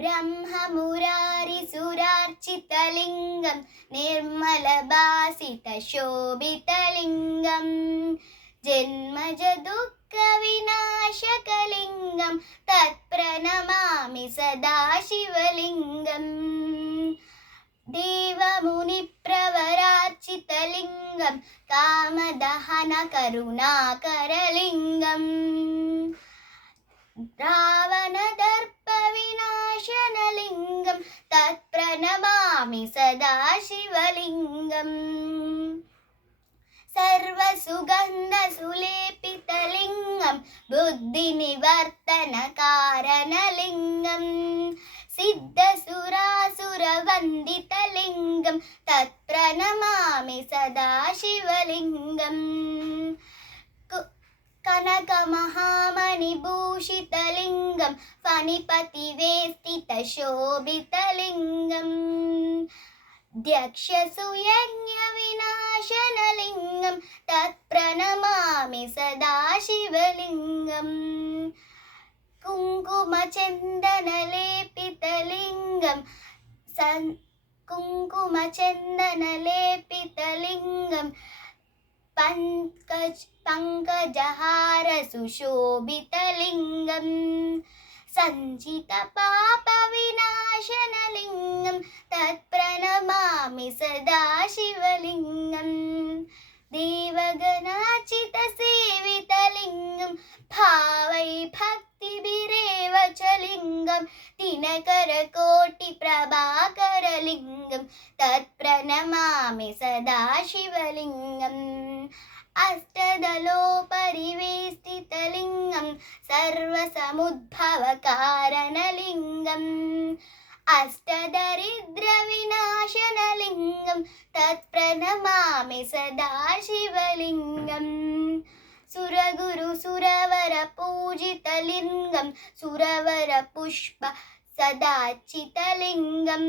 ब्रह्ममुरारिसुरार्चितलिङ्गं निर्मलभासितशोभितलिङ्गं जन्मजदुःखविनाशकलिङ्गं तत्प्रणमामि सदा शिवलिङ्गम् देवमुनिप्रवरार्चितलिङ्गं कामदहनकरुणाकरलिङ्गम् रावणदर्पविनाशनलिङ्गं तत्प्रणमामि सदा शिवलिङ्गम् सर्वसुगन्धसुलेपितलिङ्गं बुद्धिनिवर्तनकारणलिङ्गं सिद्धसुरासुरवन्दितलिङ्गं तत्प्रणमामि सदा शिवलिङ्गम् कनकमहामणिभूषितलिङ्गं फणिपतिवेष्टितशोभितलिङ्गम् द्यक्षसुयज्ञविनाशनलिङ्गं तत्प्रणमामि सदा शिवलिङ्गम् कुङ्कुमचन्दनलेपितलिङ्गं कुङ्कुमचन्दनलेपितलिङ्गं पङ्कजहारसुशोभितलिङ्गं सञ्चितपापविनाशनलिङ्गं तत्प्रणमामि सदा शिवलिङ्गम् देवगणार्चितसेवितलिङ्गं भावै भक्तिभिरेव च लिङ्गं दिनकरकोटिप्रभाकरलिङ्गं तत्प्रणमामि सदा शिवलिङ्गम् अष्टदलोपरिवेष्टितलिङ्गं सर्वसमुद्भवकारणलिङ्गम् अष्टदरिद्रविनाशनलिङ्गं तत्प्रणमामि सदा शिवलिङ्गम् सुरगुरुसुरवरपूजितलिङ्गं सुरवरपुष्प सदाचितलिङ्गं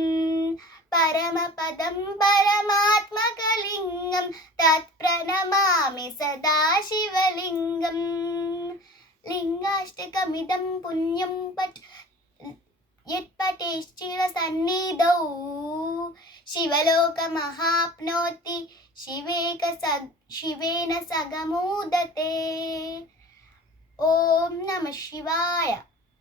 परमपदं परमात्मकलिङ्गं तत्प्रणमामि सदा शिवलिङ्गम् लिङ्गाष्टकमिदं पुण्यं यत्पठेश्चिरसन्निधौ शिवलोकमहाप्नोति शिवेन सगमुदते। ॐ नमः शिवाय।